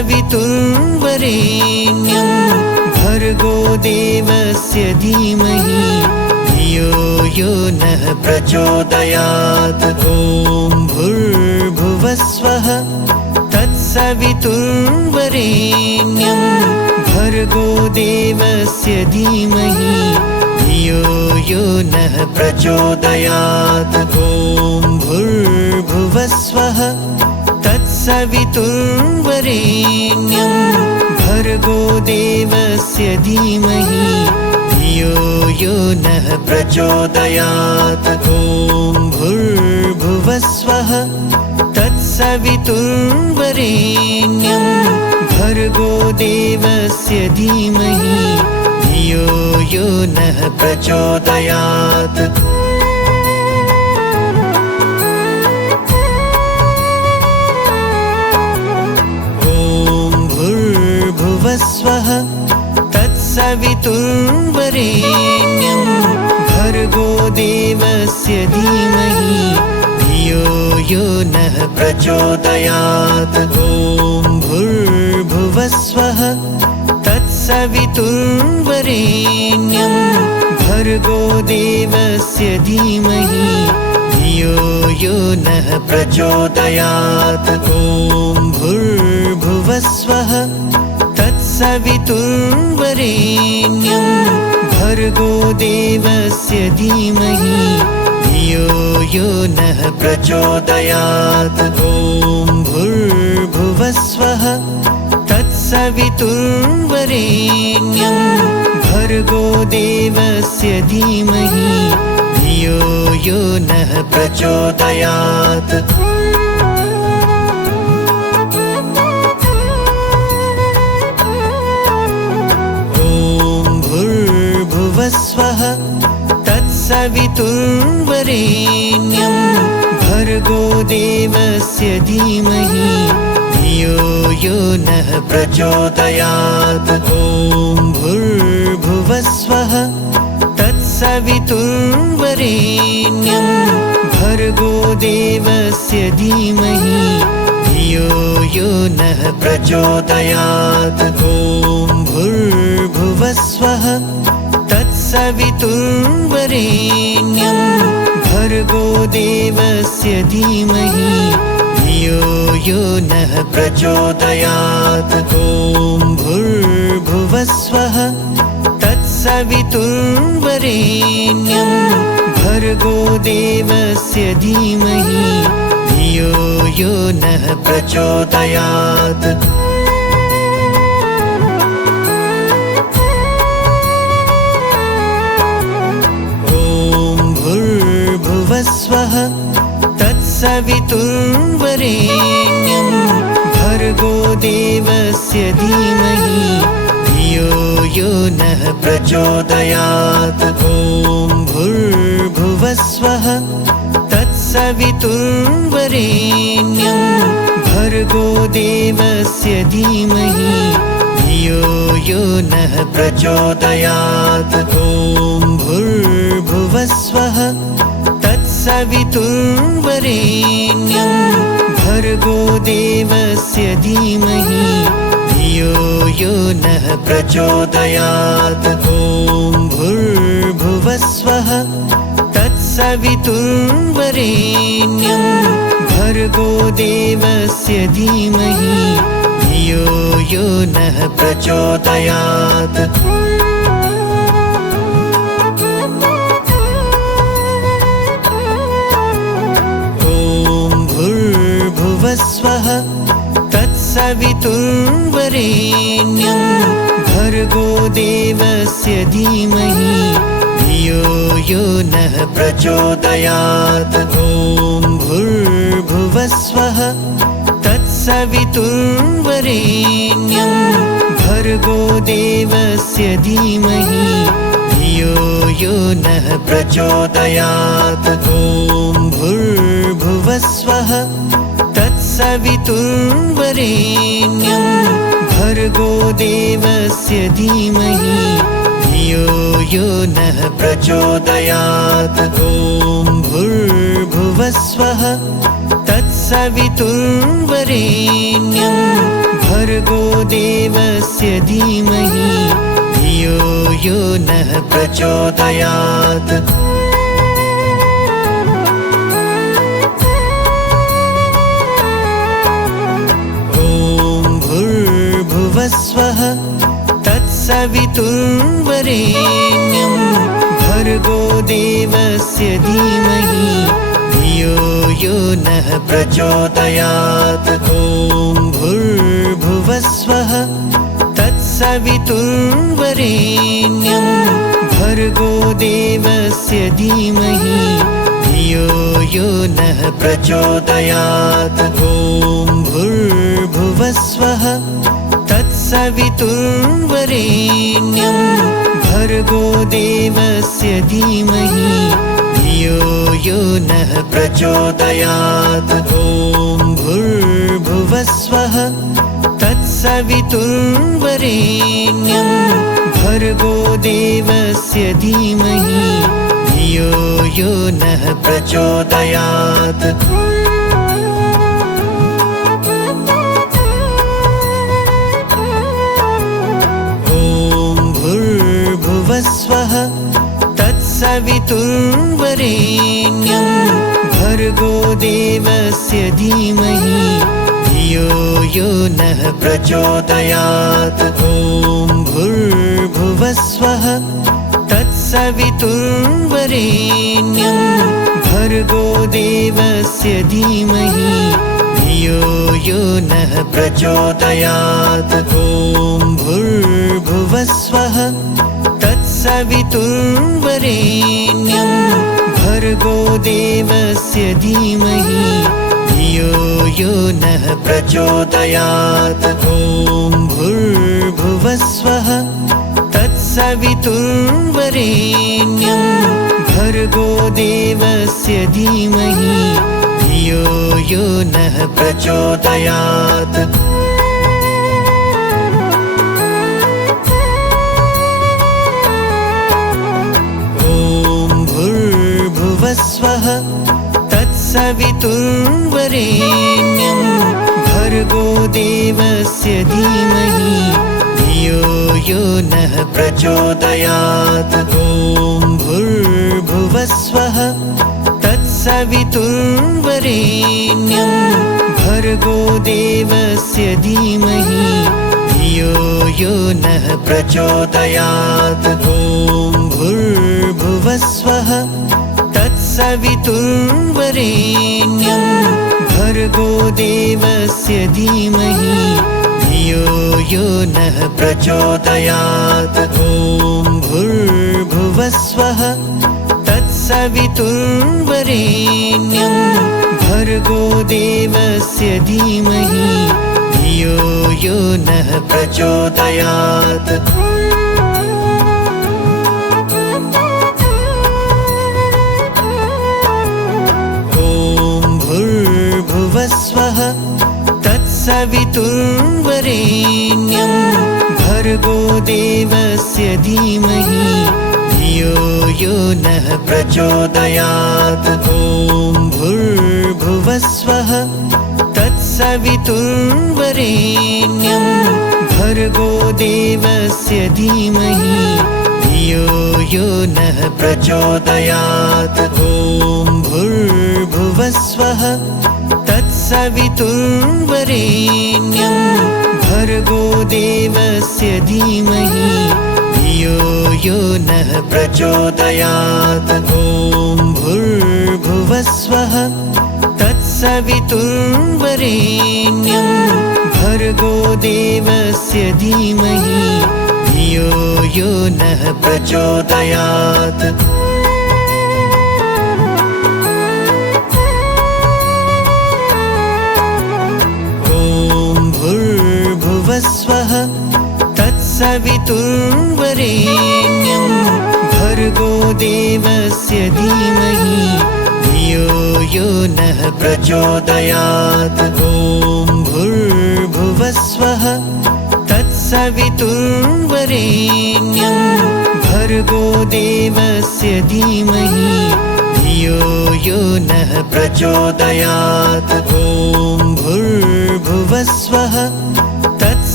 तत्सवितुर्वरेण्यं भर्गो देवस्य धीमहि धियो यो नः प्रचोदयात्। ॐ भूर्भुवस्वः तत्सवितुर्वरेण्यं भर्गो देवस्य धीमहि धियो यो नः प्रचोदयात्। ॐ भूर्भुवस्वः तत्सवितुर्वरेण्यं भर्गो देवस्य धीमहि धियो यो नः प्रचोदयात्। ॐ भूर्भुवस्वः तत्सवितुर्वरेण्यं भर्गो देवस्य धीमहि धियो यो नः प्रचोदयात्। भुवस्वः तत्सवितुर्वरेण्यं भर्गो देवस्य धीमहि धियो यो नः प्रचोदयात्। ॐ भूर्भुवस्वः तत्सवितुर्वरेण्यं भर्गो देवस्य धीमहि धियो यो नः प्रचोदयात्। ॐ भूर्भुवस्वः तत्सवितुर्वरेण्यं भर्गो देवस्य धीमहि धियो यो नः प्रचोदयात्। ॐ भूर्भुवस्वः तत्सवितुर्वरेण्यं भर्गो देवस्य धीमहि धियो यो नः प्रचोदयात्। भुवस्वः तत्सवितुर्वरेण्यं भर्गो देवस्य धीमहि धियो यो नः प्रचोदयात्। ॐ भूर्भुवस्वः तत्सवितुर्वरेण्यं भर्गो देवस्य धीमहि धियो यो नः प्रचोदयात्। ॐ भूर्भुवस्वः तत्सवितुर्वरेण्यं भर्गो देवस्य धीमहि धियो यो नः प्रचोदयात्। ॐ भूर्भुवस्वः तत्सवितुर्वरेण्यं भर्गो देवस्य धीमहि धियो यो नः प्रचोदयात्। भुवस्वः तत्सवितुर्वरेण्यं भर्गो देवस्य धीमहि धियो यो नः प्रचोदयात्। ॐ भूर्भुवस्वः तत्सवितुर्वरेण्यं भर्गो देवस्य धीमहि धियो यो नः प्रचोदयात्। ॐ भूर्भुवस्वः तत्सवितुर्वरेण्यं भर्गो देवस्य धीमहि धियो यो नः प्रचोदयात्। ॐ भूर्भुवस्वः तत्सवितुर्वरेण्यं भर्गो देवस्य धीमहि धियो यो नः प्रचोदयात्। भुवस्वः तत्सवितुर्वरेण्यं भर्गो देवस्य धीमहि धियो यो नः प्रचोदयात्। ॐ भूर्भुवस्वः तत्सवितुर्वरेण्यं भर्गो देवस्य धीमहि धियो यो नः प्रचोदयात्। ॐ भूर्भुवस्वः तत्सवितुर्वरेण्यं भर्गो देवस्य धीमहि धियो यो नः प्रचोदयात्। ॐ भूर्भुवस्वः तत्सवितुर्वरेण्यं भर्गो देवस्य धीमहि धियो यो नः प्रचोदयात्। ॐ भूर्भुवस्वः तत्सवितुर्वरेण्यं भर्गो देवस्य धीमहि धियो यो नः प्रचोदयात्। ॐ भूर्भुवस्वः तत्सवितुर्वरेण्यं भर्गो देवस्य धीमहि धियो यो नः प्रचोदयात्। ॐ भूर्भुवस्वः तत्सवितुर्वरेण्यं भर्गो देवस्य धीमहि धियो यो नः प्रचोदयात्। ॐ भूर्भुवस्वः तत्सवितुर्वरेण्यं भर्गो देवस्य धीमहि धियो यो नः प्रचोदयात्। भूर्भुवस्वः तत्सवितुर्वरेण्यं भर्गो देवस्य धीमहि धियो यो नः प्रचोदयात्। ॐ भूर्भुवस्वः तत्सवितुर्वरेण्यं भर्गो देवस्य धीमहि धियो यो नः प्रचोदयात्। ॐ भूर्भुवस्वः तत्सवितुर्वरेण्यं भर्गो देवस्य धीमहि धियो यो नः प्रचोदयात्। ॐ भूर्भुवस्वः तत्सवितुर्वरेण्यं भर्गो देवस्य धीमहि धियो यो नः प्रचोदयात्। ॐ भूर्भुवस्वः तत्सवितुर्वरेण्यं भर्गो देवस्य धीमहि धियो यो नः प्रचोदयात्। ॐ भूर्भुवस्वः तत्सवितुर्वरेण्यं भर्गो देवस्य धीमहि धियो यो नः प्रचोदयात्। ॐ भूर्भुवस्वः तत्सवितुर्वरेण्यं भर्गो देवस्य धीमहि धियो यो नः प्रचोदयात्। ॐ भूर्भुवस्वः तत्सवितुर्वरेण्यं भर्गो देवस्य धीमहि धियो यो नः प्रचोदयात्। ॐ भूर्भुवस्वः तत्सवितुर्वरेण्यं भर्गो देवस्य धीमहि धियो यो नः प्रचोदयात्। ॐ भूर्भुवस्वः तत्सवितुर्वरेण्यं भर्गो देवस्य धीमहि धियो यो नः प्रचोदयात्। ॐ भूर्भुवस्वः तत्सवितुर्वरेण्यं भर्गो देवस्य धीमहि धियो यो नः प्रचोदयात्। ॐ भूर्भुवस्वः तत्सवितुर्वरेण्यं भर्गो देवस्य धीमहि धियो यो नः प्रचोदयात्। ॐ भूर्भुवस्वः तत्सवितुर्वरेण्यं भर्गो देवस्य धीमहि धियो यो नः प्रचोदयात्। ॐ भूर्भुवस्वः तत्सवितुर्वरेण्यं भर्गो देवस्य धीमहि धियो यो नः प्रचोदयात्। ॐ भूर्भुवस्वः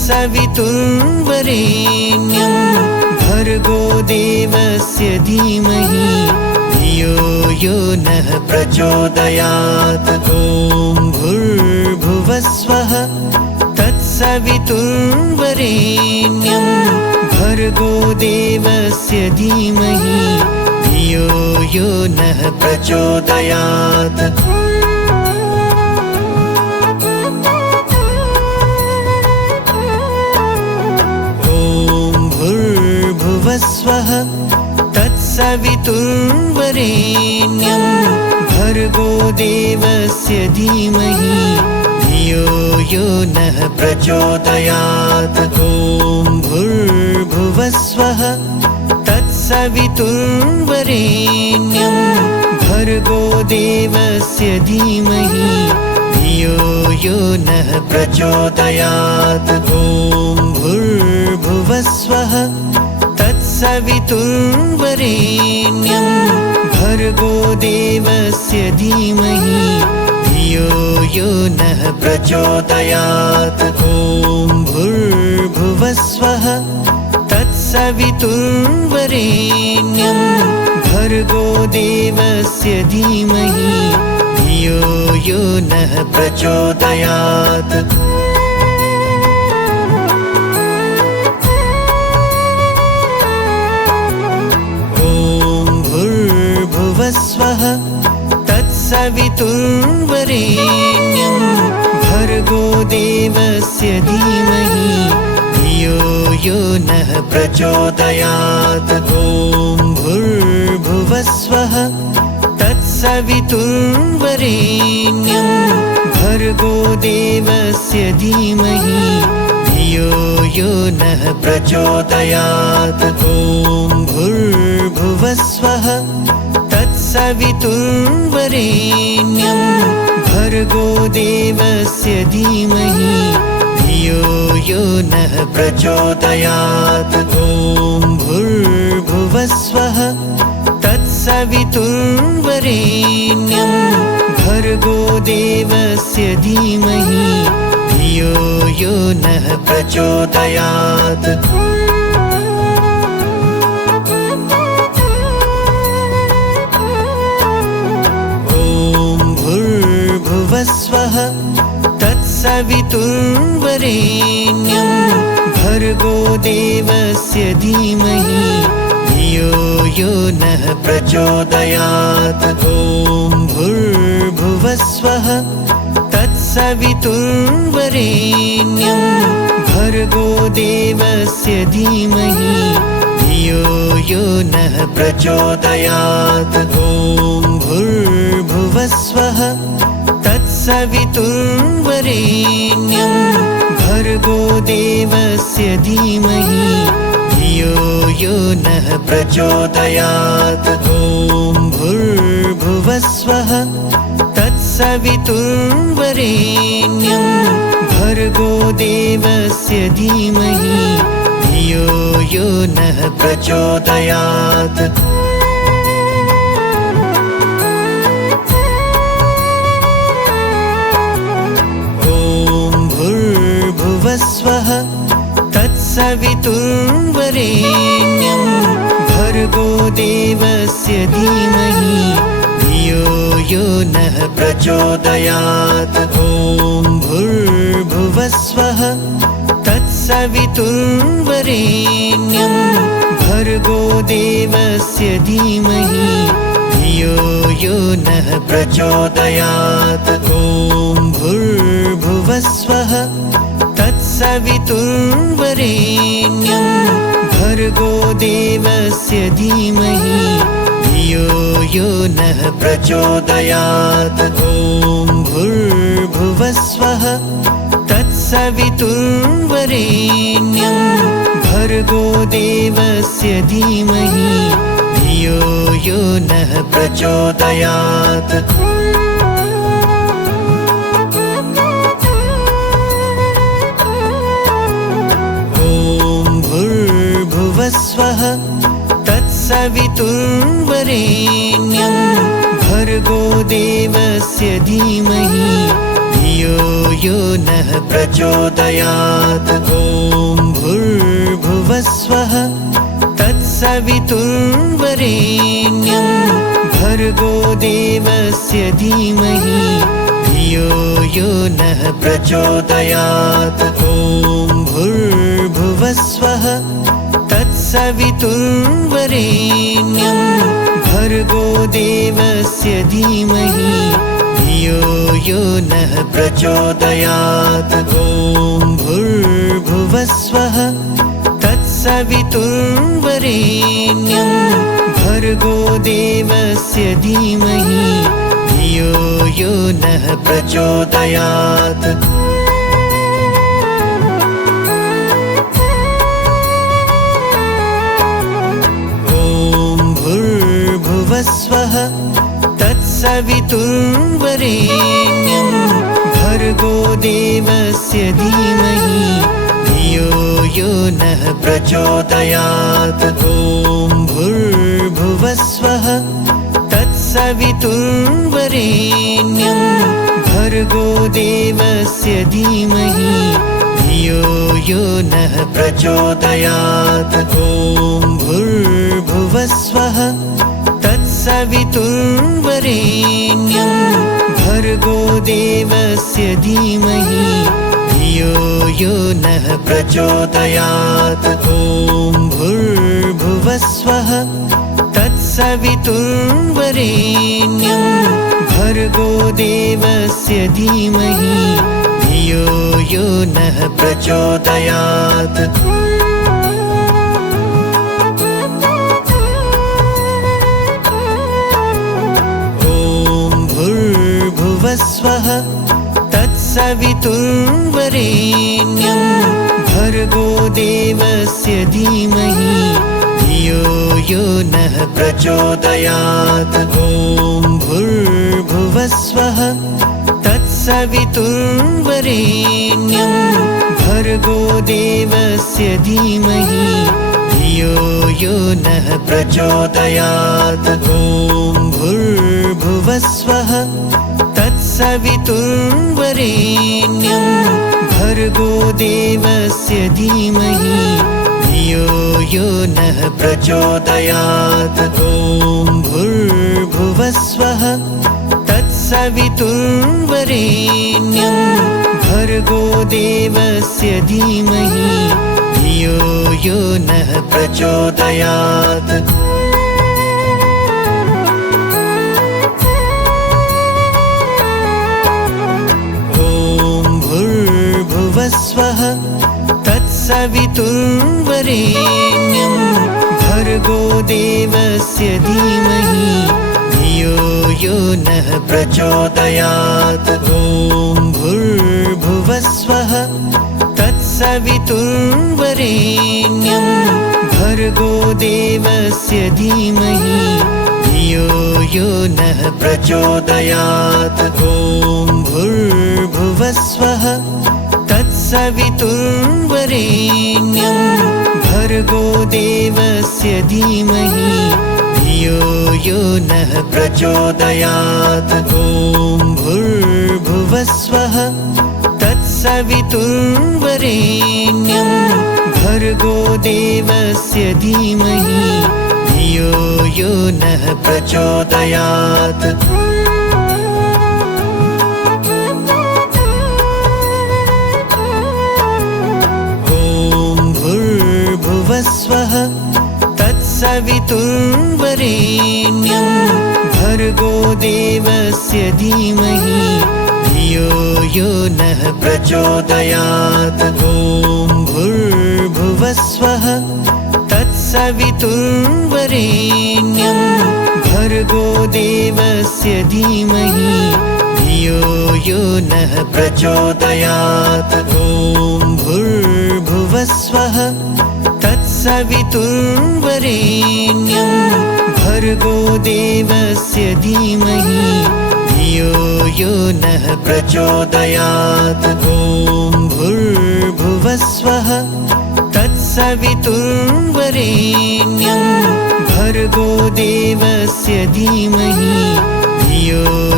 तत्सवितुर्वरेण्यं भर्गो देवस्य धीमहि धियो यो नः प्रचोदयात्। ॐ भूर्भुवस्वः तत्सवितुर्वरेण्यं भर्गो देवस्य धीमहि धियो यो नः प्रचोदयात्। भूर्भुवस्वः तत्सवितुर्वरेण्यं भर्गो देवस्य धीमहि धियो यो नः प्रचोदयात्। ॐ भूर्भुवस्वः तत्सवितुर्वरेण्यं भर्गो देवस्य धीमहि धियो यो नः प्रचोदयात्। ॐ भूर्भुवस्वः तत्सवितुर्वरेण्यं भर्गो देवस्य धीमहि धियो यो नः प्रचोदयात्। ॐ भूर्भुवस्वः तत्सवितुर्वरेण्यं भर्गो देवस्य धीमहि धियो यो नः प्रचोदयात्। भूर्भुवस्वः तत्सवितुर्वरेण्यं भर्गो देवस्य धीमहि धियो यो नः प्रचोदयात्। ॐ भूर्भुवस्वः तत्सवितुर्वरेण्यं भर्गो देवस्य धीमहि धियो यो नः प्रचोदयात्। ॐ भूर्भुवस्वः तत्सवितुर्वरेण्यं भर्गो देवस्य धीमहि धियो यो नः प्रचोदयात्। ॐ भूर्भुवस्वः तत्सवितुर्वरेण्यं भर्गो देवस्य धीमहि धियो यो नः प्रचोदयात्। भूर्भुवस्वः तत्सवितुर्वरेण्यं भर्गो देवस्य धीमहि धियो यो नः प्रचोदयात्। ॐ भूर्भुवस्वः तत्सवितुर्वरेण्यं भर्गो देवस्य धीमहि धियो यो नः प्रचोदयात्। ॐ भूर्भुवस्वः तत्सवितुर्वरेण्यं भर्गो देवस्य धीमहि धियो यो नः प्रचोदयात्। ॐ भूर्भुवस्वः तत्सवितुर्वरेण्यं भर्गो देवस्य धीमहि धियो यो नः प्रचोदयात्। भूर्भुवस्वः तत्सवितुर्वरेण्यं भर्गो देवस्य धीमहि धियो यो नः प्रचोदयात्। ॐ भूर्भुवस्वः तत्सवितुर्वरेण्यं भर्गो देवस्य धीमहि धियो यो नः प्रचोदयात्। ॐ भूर्भुवस्वः तत्सवितुर्वरेण्यं भर्गो देवस्य धीमहि धियो यो नः प्रचोदयात्। ॐ भूर्भुवस्वः तत्सवितुर्वरेण्यं भर्गो देवस्य धीमहि धियो यो नः प्रचोदयात्। भूर्भुवस्वः तत्सवितुर्वरेण्यं भर्गो देवस्य धीमहि धियो यो नः प्रचोदयात्। ॐ भूर्भुवस्वः तत्सवितुर्वरेण्यं भर्गो देवस्य धीमहि धियो यो नः प्रचोदयात्। ॐ भूर्भुवस्वः तत्सवितुर्वरेण्यं भर्गो देवस्य धीमहि धियो यो नः प्रचोदयात्। ॐ भूर्भुवस्वः तत्सवितुर्वरेण्यं भर्गो देवस्य धीमहि धियो यो नः प्रचोदयात्। ॐ भूर्भुवस्वः तत्सवितुर्वरेण्यं भर्गो देवस्य धीमहि धियो यो नः प्रचोदयात्। ॐ भूर्भुवस्वः तत्सवितुर्वरेण्यं भर्गो देवस्य धीमहि धियो यो नः प्रचोदयात्। ॐ भूर्भुवस्वः तत्सवितुर्वरेण्यं भर्गो देवस्य धीमहि धियो यो नः प्रचोदयात्। ॐ भूर्भुवस्वः तत्सवितुर्वरेण्यं भर्गो देवस्य धीमहि धियो यो नः प्रचोदयात्। भूर्भुवस्वः तत्सवितुर्वरेण्यं भर्गो देवस्य धीमहि धियो यो नः प्रचोदयात्। ॐ भूर्भुवस्वः तत्सवितुर्वरेण्यं भर्गो देवस्य धीमहि धियो यो नः प्रचोदयात्। ॐ भूर्भुवस्वः तत्सवितुर्वरेण्यं भर्गो देवस्य धीमहि धियो यो नः प्रचोदयात्। ॐ भूर्भुवस्वः तत्सवितुर्वरेण्यं भर्गो देवस्य धीमहि धियो यो नः प्रचोदयात्। भूर्भुवस्वः तत्सवितुर्वरेण्यं भर्गो देवस्य धीमहि धियो यो नः प्रचोदयात्। ॐ भूर्भुवस्वः तत्सवितुर्वरेण्यं भर्गो देवस्य धीमहि धियो यो नः प्रचोदयात्। ॐ भूर्भुवस्वः तत्सवितुर्वरेण्यं भर्गो देवस्य धीमहि धियो यो नः प्रचोदयात्। ॐ भूर्भुवस्वः तत्सवितुर्वरेण्यं भर्गो देवस्य धीमहि धियो यो नः प्रचोदयात्। भूर्भुवस्वः तत्सवितुर्वरेण्यं भर्गो देवस्य धीमहि धियो यो नः प्रचोदयात्। ॐ भूर्भुवस्वः तत्सवितुर्वरेण्यं भर्गो देवस्य धीमहि धियो यो नः प्रचोदयात्। ॐ भूर्भुवस्वः तत्सवितुर्वरेण्यं भर्गो देवस्य धीमहि धियो यो नः प्रचोदयात्। ॐ भूर्भुवस्वः तत्सवितुर्वरेण्यं भर्गो देवस्य धीमहि धियो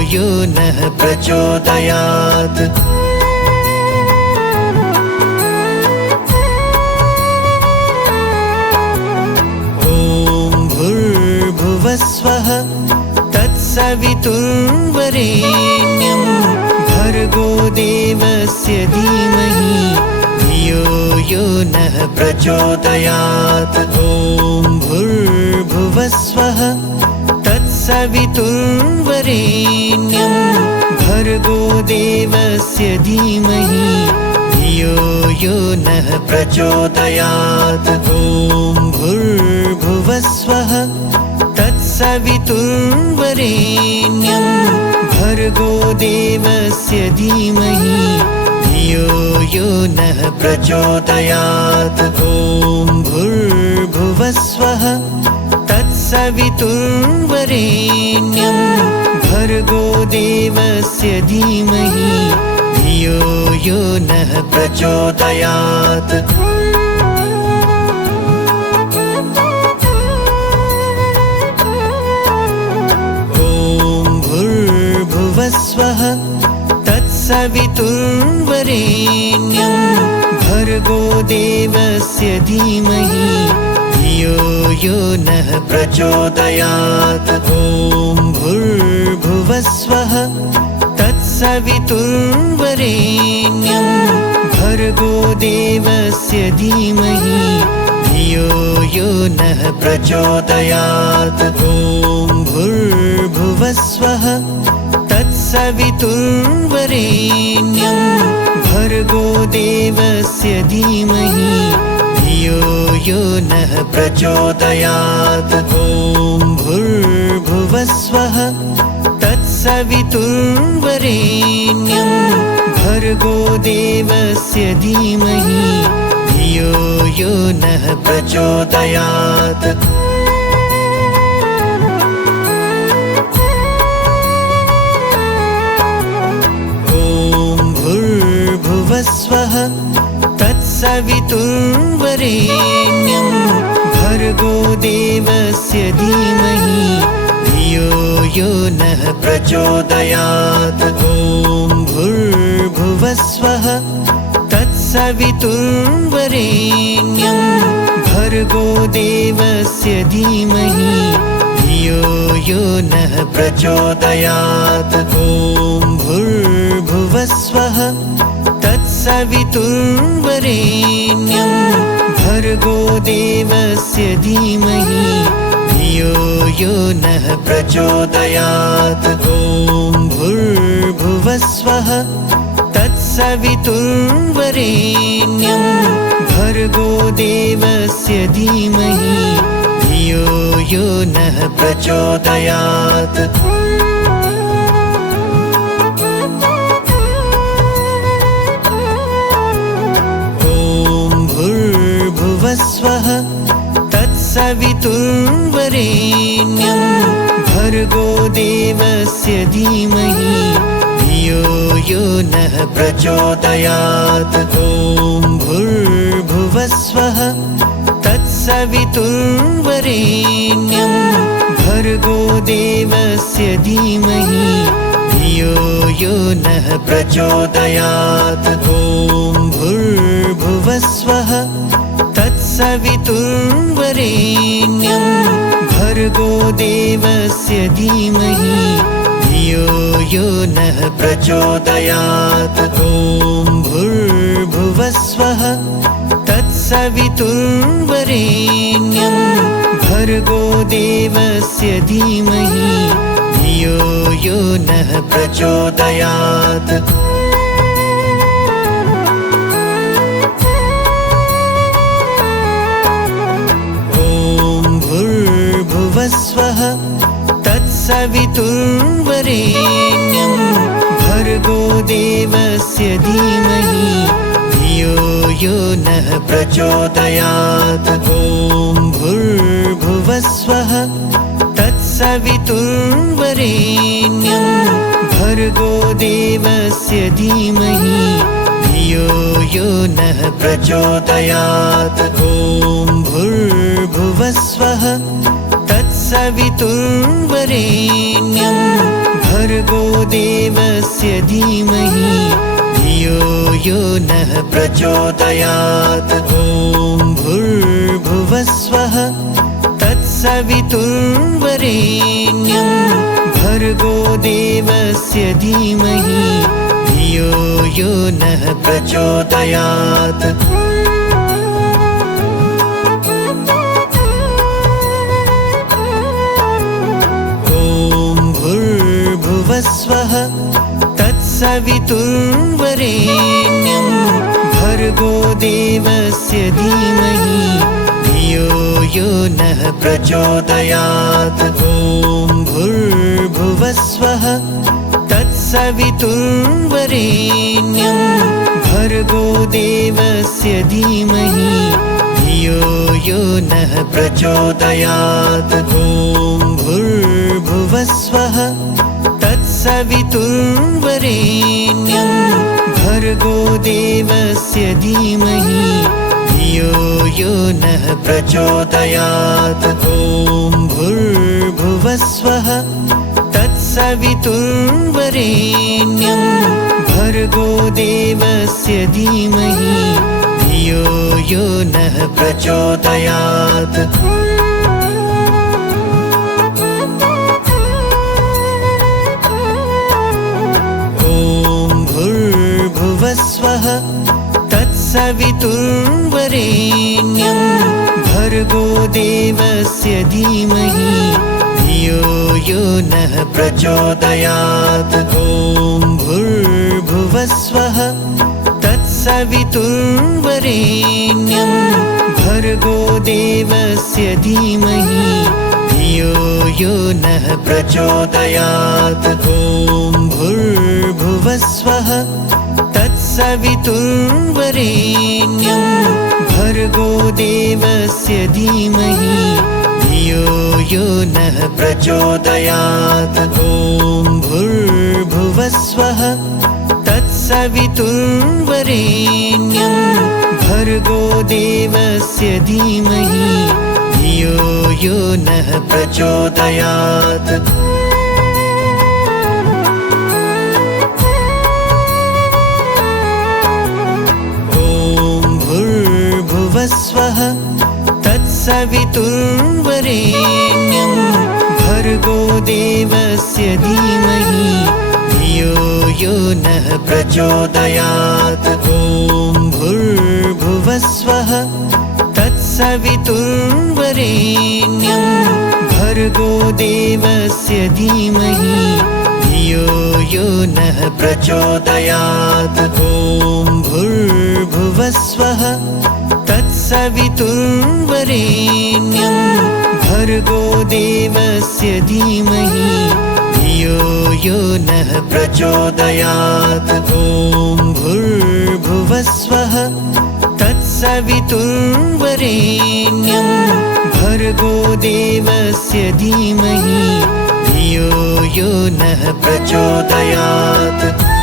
यो नः प्रचोदयात्। ॐ भूर्भुवस्वः तत्सवितुर्वरेण्यं भर्गो देवस्य धीमहि धियो यो नः प्रचोदयात्। ॐ भूर्भुवस्वः तत्सवितुर्वरेण्यं भर्गो देवस्य धीमहि धियो यो नः प्रचोदयात्। ॐ भूर्भुवस्वः तत्सवितुर्वरेण्यं भर्गो देवस्य धीमहि धियो यो नः प्रचोदयात्। ॐ भूर्भुवस्वः तत्सवितुर्वरेण्यं भर्गो देवस्य धीमहि धियो यो नः प्रचोदयात्। भूर्भुवस्वः तत्सवितुर्वरेण्यं भर्गो देवस्य धीमहि धियो यो नः प्रचोदयात्। ॐ भूर्भुवस्वः तत्सवितुर्वरेण्यं भर्गो देवस्य धीमहि धियो यो नः प्रचोदयात्। ॐ भूर्भुवस्वः तत्सवितुर्वरेण्यं भर्गो देवस्य धीमहि धियो यो नः प्रचोदयात्। ॐ भूर्भुवस्वः तत्सवितुर्वरेण्यं भर्गो देवस्य धीमहि धियो यो नः प्रचोदयात्। भूर्भुवस्वः तत्सवितुर्वरेण्यं भर्गो देवस्य धीमहि धियो यो नः प्रचोदयात्। ॐ भूर्भुवस्वः तत्सवितुर्वरेण्यं भर्गो देवस्य धीमहि धियो यो नः प्रचोदयात्। ॐ भूर्भुवस्वः तत्सवितुर्वरेण्यं भर्गो देवस्य धीमहि धियो यो नः प्रचोदयात्। ॐ भूर्भुवस्वः तत्सवितुर्वरेण्यं भर्गो देवस्य धीमहि धियो यो नः प्रचोदयात्। भूर्भुवस्वः तत्सवितुर्वरेण्यं भर्गो देवस्य धीमहि धियो यो नः प्रचोदयात्। ॐ भूर्भुवस्वः तत्सवितुर्वरेण्यं भर्गो देवस्य धीमहि धियो यो नः प्रचोदयात्। ॐ भूर्भुवस्वः तत्सवितुर्वरेण्यं भर्गो देवस्य धीमहि धियो यो नः प्रचोदयात्। ॐ भूर्भुवस्वः तत्सवितुर्वरेण्यं भर्गो देवस्य धीमहि धियो यो नः प्रचोदयात्। भूर्भुवस्वः तत्सवितुर्वरेण्यं भर्गो देवस्य धीमहि धियो यो नः प्रचोदयात्। ॐ भूर्भुवस्वः तत्सवितुर्वरेण्यं भर्गो देवस्य धीमहि धियो यो नः प्रचोदयात्। ॐ भूर्भुवस्वः तत्सवितुर्वरेण्यं भर्गो भर्गो देवस्य धीमहि धियो यो नः प्रचोदयात्। ॐ भूर्भुवस्वः तत्सवितुर्वरेण्यं भर्गो देवस्य धीमहि धियो यो नः प्रचोदयात्। भूर्भुवस्वः तत्सवितुर्वरेण्यं भर्गो देवस्य धीमहि धियो यो नः प्रचोदयात्। ॐ भूर्भुवस्वः तत्सवितुर्वरेण्यं भर्गो देवस्य धीमहि धियो यो नः प्रचोदयात्। ॐ भूर्भुवस्वः तत्सवितुर्वरेण्यं भर्गो देवस्य धीमहि धियो यो नः प्रचोदयात्। ॐ भूर्भुवस्वः तत्सवितुर्वरेण्यं भर्गो देवस्य धीमहि धियो यो नः प्रचोदयात्। भूर्भुवस्वः तत्सवितुर्वरेण्यं भर्गो देवस्य धीमहि धियो यो नः प्रचोदयात्। ॐ भूर्भुवस्वः तत्सवितुर्वरेण्यं भर्गो देवस्य धीमहि धियो यो नः प्रचोदयात्। ॐ भूर्भुवस्वः तत्सवितुर्वरेण्यं भर्गो देवस्य धीमहि धियो यो नः प्रचोदयात्। ॐ भूर्भुवस्वः तत्सवितुर्वरेण्यं भर्गो देवस्य धीमहि धियो यो नः प्रचोदयात्। भूर्भुवस्वः तत्सवितुर्वरेण्यं भर्गो देवस्य धीमहि धियो यो नः प्रचोदयात्। ॐ भूर्भुवस्वः तत्सवितुर्वरेण्यं भर्गो देवस्य धीमहि धियो यो नः प्रचोदयात्। ॐ भूर्भुवस्वः तत्सवितुर्वरेण्यं भर्गो देवस्य धीमहि धियो यो नः प्रचोदयात्। ॐ भूर्भुवस्वः तत्सवितुर्वरेण्यं भर्गो देवस्य धीमहि धियो यो नः प्रचोदयात्।